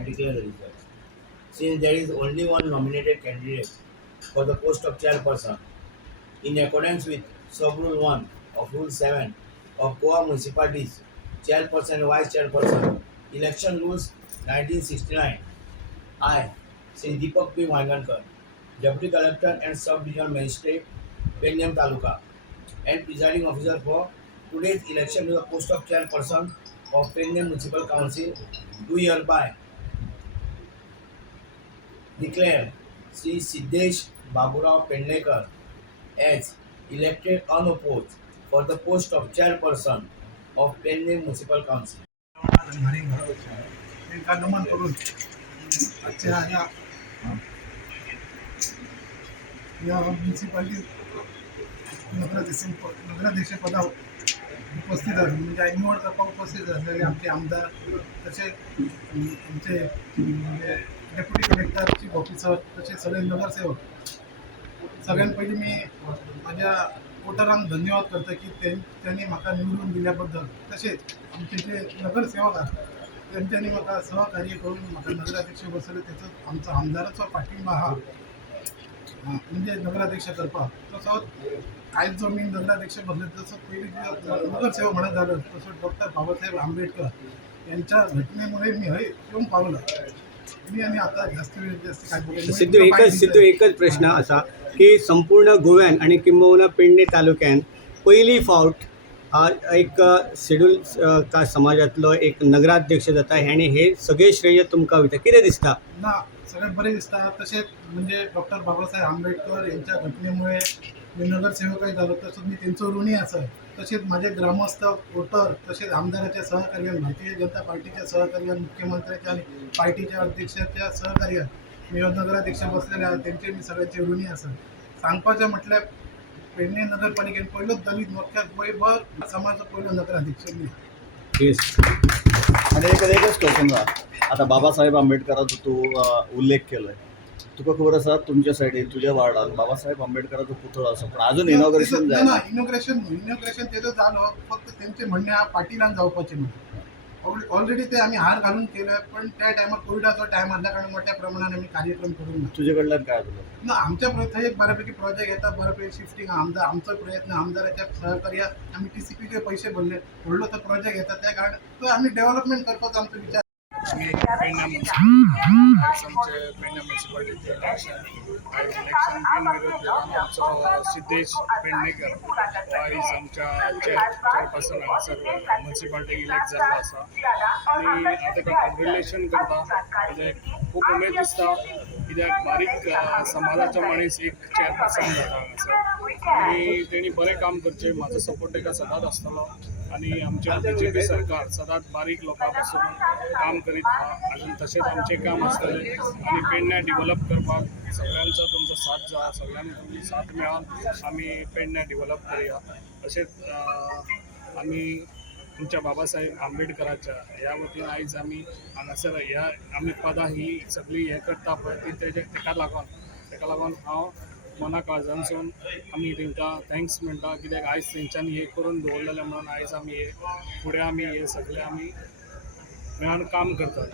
and declare the results. Since there is only one nominated candidate for the post of chairperson, in accordance with Sub-Rule 1 of Rule 7 of Goa Municipalities, Chairperson and Vice Chairperson, Election Rules 1969, I, Sri Deepak P. Wangankar, Deputy Collector and Sub-Regional Magistrate, Pernem Taluka, and Presiding Officer for today's election to the post of Chairperson of Pernem Municipal Council, do hereby declare Sri Siddhesh Baburao Pednekar as elected unopposed for the post of Chairperson of Pernem Municipal Council. नमन करून आजच्या या municipality नगराध्यक्ष पदावर उपस्थित आहे, म्हणजे निवड करता उपस्थित असलेले आमचे आमदार, तसेच आमचे डेप्युटी कलेक्टर, चीफ ऑफिसर, तसेच सगळे नगरसेवक, सगळ्यांत पहिले मी माझ्या वोटरांक धन्यवाद करतो की त्यांनी म्हाका निवडून दिल्याबद्दल. तसेच आमचे जे नगरसेवक आहेत त्यांच्यानी म्हाका सहकार्य करून म्हाका नगराध्यक्ष बसवले, त्याचं आमचा आमदाराचा पाठिंबा हा म्हणजे नगराध्यक्ष करपाक. तसोच आयज जो मी नगराध्यक्ष बसले तसं पयलीं नगरसेवक म्हणत झालं तसं डॉक्टर बाबासाहेब आंबेडकर यांच्या घटनेमुळे मी हय येऊन पावलो. आणि आता जास्त काय सिद्धू एकच प्रश्न असा की संपूर्ण गोव्यान आणि किंबहुना पेडणे तालुक्यान पहिली फावट एक शेड्यूल कास्ट समाजातलो एक नगराध्यक्ष जाता आणि हे सगळे श्रेय तुमकां वयता, कितें दिसता? ना, सगळ्यात बरें दिसता. तसेच म्हणजे डॉक्टर बाबासाहेब आंबेडकर यांच्या घटनेमुळे मी नगरसेवकय जालो, तसंच मी त्यांचो ऋणी आसा. तसेच माझे ग्रामस्थ, वोटर, तसेच आमदाराच्या सहकार्यान, भारतीय जनता पार्टीच्या सहकार्यान, मुख्यमंत्र्याच्या आणि पार्टीच्या अध्यक्षाच्या सहकार्यान मी नगराध्यक्ष बसलेले आहे, त्यांचे मी सगळ्यांचे ऋणी आसा. सांगपाचें म्हटल्यार पेडणे नगरपालिकेन पहिलोच दलित मोर्चा वैभव समाजाचो पहिलो नगराध्यक्ष मी. आणि एकच क्वेश्चन आता बाबासाहेब आंबेडकरांचो तूं उल्लेख केलोय, तुका खबर आसा तुमच्या सायडीन तुज्या वार्डान बाबासाहेब आंबेडकरांचो पुतळो आसा, पण अजून इनॉग्रेशन जायना. इनॉग्रेशन तेजो जालो, फक्त तेंचे म्हणणे हा पाटीलान जावपाचें म्हणून. ऑलरेडी ते आम्ही हार घालून केलं, पण त्या टायमार कोविडाचो टायम आसल्या कारण मोठ्या प्रमाणात आम्ही कार्यक्रम करूंक ना. तुझे कडल्यान काय जालें ना, आमच्या थंय एक बऱ्यापैकी प्रोजेक्ट येता, बऱ्यापैकी शिफ्टिंग आमदार आमचो प्रयत्न, आमदाराच्या सहकार्यात आम्ही TCPचे पैसे भरले, व्हडलो तो प्रोजेक्ट येता, त्या कारण तो आम्ही डेव्हलपमेंट करपाचो आमचो विचार. Municipality election Siddhesh Pednekar wise आमच्या चेअरपर्सन हांगासर म्युनिसिपालिटी इलेक्ट जाल्लो आसा आनी हांव ताका कॉंग्रेच्युलेशन करता. कित्याक खूब उमेद दिसता, कित्याक बारीक समाजाचो मनीस एक चेअरपर्सन जाता हांगासर आनी तेणी बरें काम करचें, म्हाजो सपोर्ट ताका सदांच आसतलो. आनी आमच्या BJP सरकार सदांच बारीक लोकां पासून काम करीत आहा, आजून तशेंच आमचें काम आसतलें. आनी पेडण्या डेव्हलप करपाक सगळ्यांचो तुमचो साथ जाय, सगळ्यांनी तुमची साथ मेळोन आमी पेडण्या डेव्हलप करुया. तशेंच आमी आमच्या बाबासाहेब आंबेडकराच्या ह्या वतीन आयज आमी हांगासर ह्या आमी पदां ही सगळी हें करता पळय ती ताका लागून हांव मना काळजानसून आमी तांकां थँक्स म्हणटा, कित्याक आयज तेंच्यांनी हें करून दवरलेलें म्हणून आयज आमी हे फुडें आमी हे सगळे आमी मेळोन काम करतात.